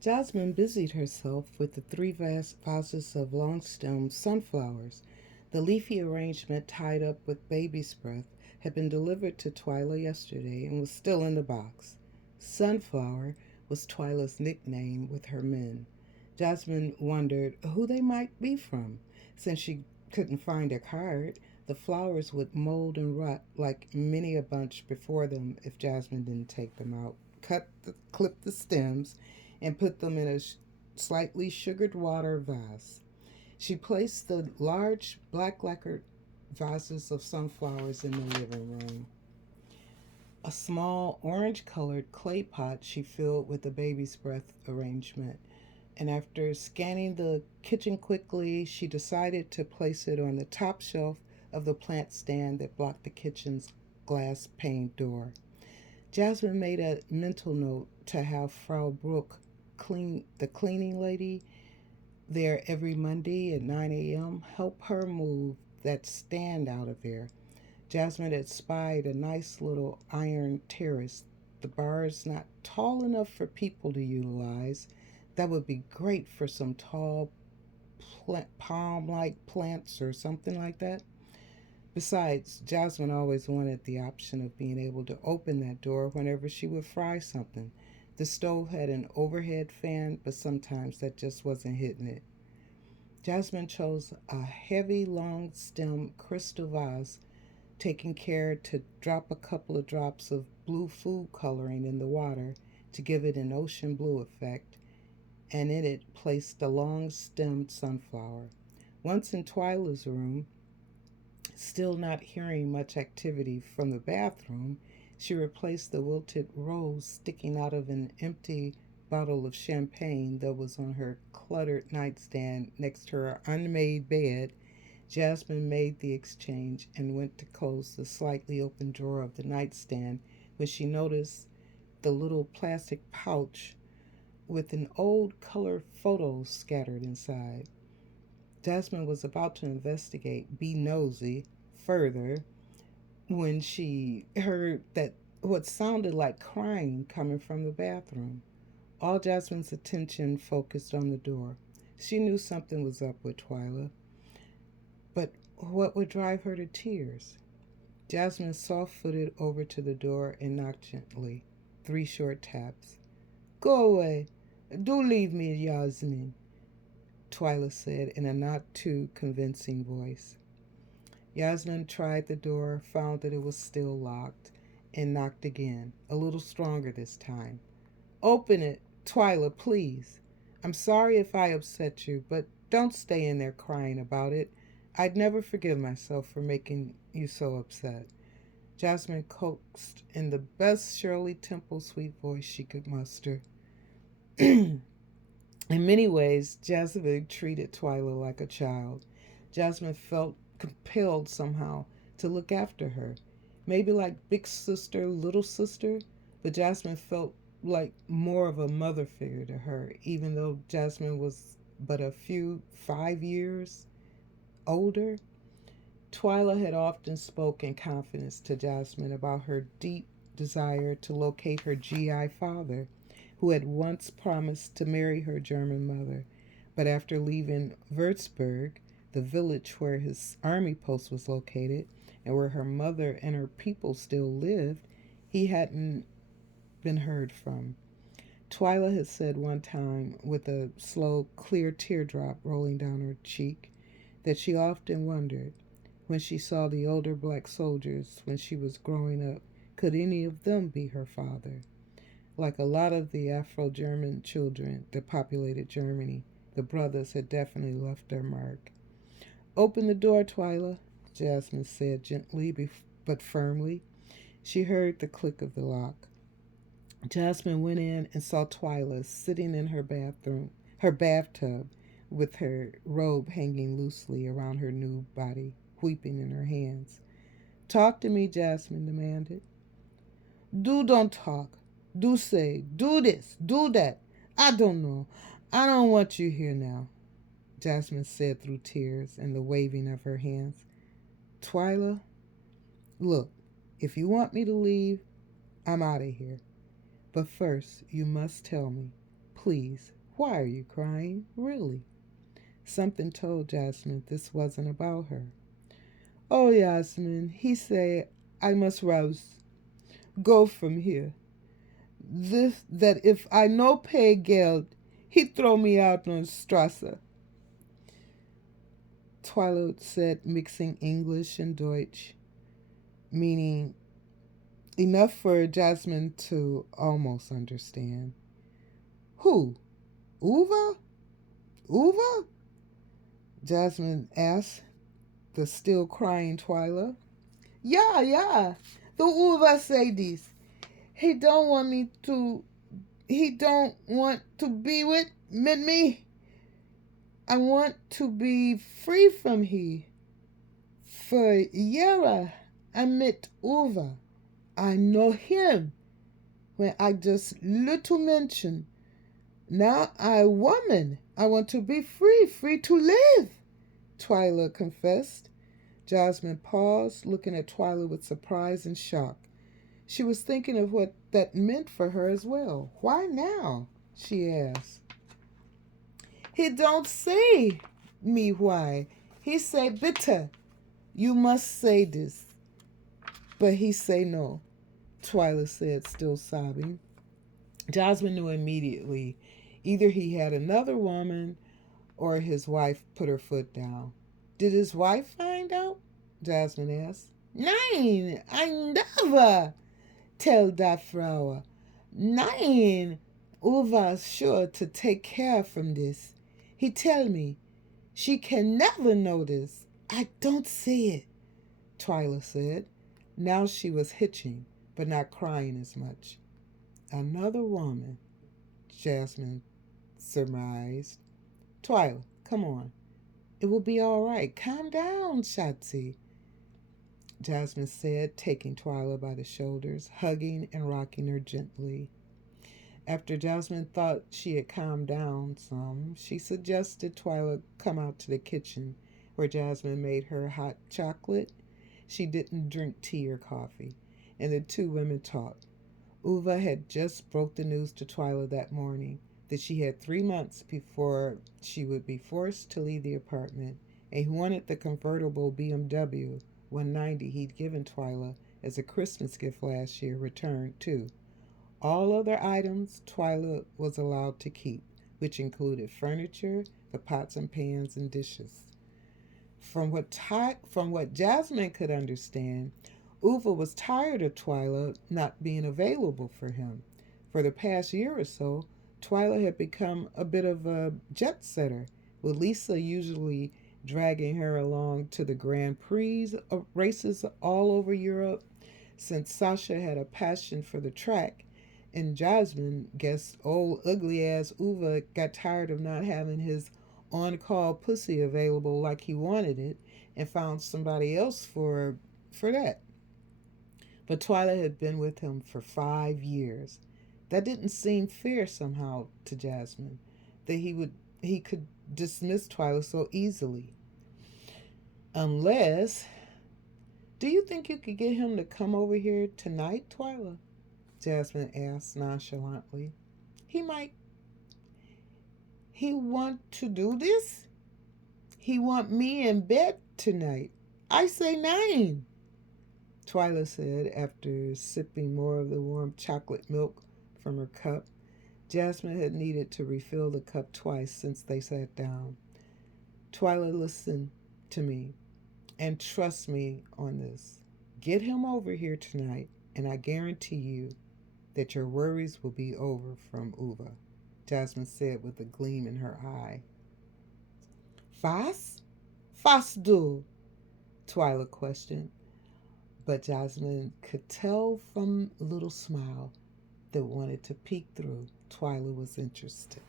Jasmine busied herself with the three vast vases of long-stemmed sunflowers. The leafy arrangement, tied up with baby's breath, had been delivered to Twyla yesterday and was still in the box. Sunflower was Twyla's nickname with her men. Jasmine wondered who they might be from. Since she couldn't find a card, the flowers would mold and rot like many a bunch before them if Jasmine didn't take them out, clip the stems, and put them in a slightly sugared water vase. She placed the large black lacquered vases of sunflowers in the living room. A small orange colored clay pot she filled with the baby's breath arrangement. And after scanning the kitchen quickly, she decided to place it on the top shelf of the plant stand that blocked the kitchen's glass pane door. Jasmine made a mental note to have Frau Brooke, the cleaning lady, there every Monday at 9 a.m., help her move that stand out of there. Jasmine had spied a nice little iron terrace. The bars not tall enough for people to utilize. That would be great for some tall palm like plants or something like that. Besides, Jasmine always wanted the option of being able to open that door whenever she would fry something. The stove had an overhead fan, but sometimes that just wasn't hitting it. Jasmine chose a heavy, long stem crystal vase, taking care to drop a couple of drops of blue food coloring in the water to give it an ocean blue effect, and in it placed a long stemmed sunflower. Once in Twyla's room, still not hearing much activity from the bathroom, she replaced the wilted rose sticking out of an empty bottle of champagne that was on her cluttered nightstand next to her unmade bed. Jasmine made the exchange and went to close the slightly open drawer of the nightstand when she noticed the little plastic pouch with an old color photo scattered inside. Jasmine was about to investigate, be nosy further, when she heard that what sounded like crying coming from the bathroom. All Jasmine's attention focused on the door. She knew something was up with Twyla, but what would drive her to tears? Jasmine soft footed over to the door and knocked gently. 3 short taps. Go away. Do leave me, Yasmin, Twyla said in a not too convincing voice. Yasmin tried the door, found that it was still locked, and knocked again, a little stronger this time. Open it, Twyla, please. I'm sorry if I upset you, but don't stay in there crying about it. I'd never forgive myself for making you so upset. Jasmine coaxed in the best Shirley Temple sweet voice she could muster. In many ways, Jasmine treated Twyla like a child. Jasmine felt compelled somehow to look after her. Maybe like big sister, little sister, but Jasmine felt like more of a mother figure to her, even though Jasmine was but a few 5 years older. Twyla had often spoken confidence to Jasmine about her deep desire to locate her GI father, who had once promised to marry her German mother, but after leaving Würzburg, the village where his army post was located and where her mother and her people still lived, he hadn't been heard from. Twyla had said one time, with a slow, clear teardrop rolling down her cheek, that she often wondered, when she saw the older black soldiers when she was growing up, could any of them be her father? Like a lot of the Afro German children that populated Germany, the brothers had definitely left their mark. Open the door, Twyla, Jasmine said gently but firmly. She heard the click of the lock. Jasmine went in and saw Twyla sitting in her bathtub, with her robe hanging loosely around her nude body, weeping in her hands. Talk to me, Jasmine demanded. Do don't talk. Do say, do this, do that. I don't know. I don't want you here now, Jasmine said through tears and the waving of her hands. Twyla, look, if you want me to leave, I'm out of here. But first, you must tell me. Please, why are you crying? Really? Something told Jasmine this wasn't about her. Oh, Jasmine, he said I must rouse, go from here. This that if I no pay Geld, he throw me out on Strasse. Twilight said, mixing English and Deutsch, meaning enough for Jasmine to almost understand. Who? Uva? Uva? Jasmine asked the still crying Twyla. Yeah, yeah. The Uva say this. He don't want me to. He don't want to be with me. I want to be free from he. For Yera, I met Uva. I know him. When I just little mention. Now I woman. I want to be free, free to live. Twyla confessed. Jasmine paused, looking at Twyla with surprise and shock. She was thinking of what that meant for her as well. Why now? She asked. He don't say me why. He say, bitte, you must say this. But he say no, Twyla said, still sobbing. Jasmine knew immediately. Either he had another woman or his wife put her foot down. Did his wife find out? Jasmine asked. Nein, I never tell that Frau. Nein, Uva's sure to take care from this. He tell me she can never know this. I don't see it, Twyla said. Now she was hitching, but not crying as much. Another woman, Jasmine surmised. Twyla, come on. It will be all right. Calm down, Shotzi, Jasmine said, taking Twyla by the shoulders, hugging and rocking her gently. After Jasmine thought she had calmed down some, she suggested Twyla come out to the kitchen where Jasmine made her hot chocolate. She didn't drink tea or coffee, and the two women talked. Uva had just broke the news to Twyla that morning that she had 3 months before she would be forced to leave the apartment, and he wanted the convertible BMW 190 he'd given Twyla as a Christmas gift last year returned too. All other items Twyla was allowed to keep, which included furniture, the pots and pans and dishes. From what Jasmine could understand, Uva was tired of Twyla not being available for him. For the past year or so, Twyla had become a bit of a jet setter, with Lisa usually dragging her along to the Grand Prix races all over Europe, since Sasha had a passion for the track, and Jasmine guessed old ugly ass Uva got tired of not having his on-call pussy available like he wanted it and found somebody else for that. But Twyla had been with him for 5 years. That didn't seem fair somehow to Jasmine, that he could dismiss Twyla so easily. Unless, do you think you could get him to come over here tonight, Twyla? Jasmine asked nonchalantly. He might. He want to do this? He want me in bed tonight. I say nine, Twyla said after sipping more of the warm chocolate milk from her cup. Jasmine had needed to refill the cup twice since they sat down. Twyla, listen to me and trust me on this. Get him over here tonight, and I guarantee you that your worries will be over from Uva, Jasmine said with a gleam in her eye. Was? Was du? Twyla questioned, but Jasmine could tell from a little smile that wanted to peek through. Twyla was interested.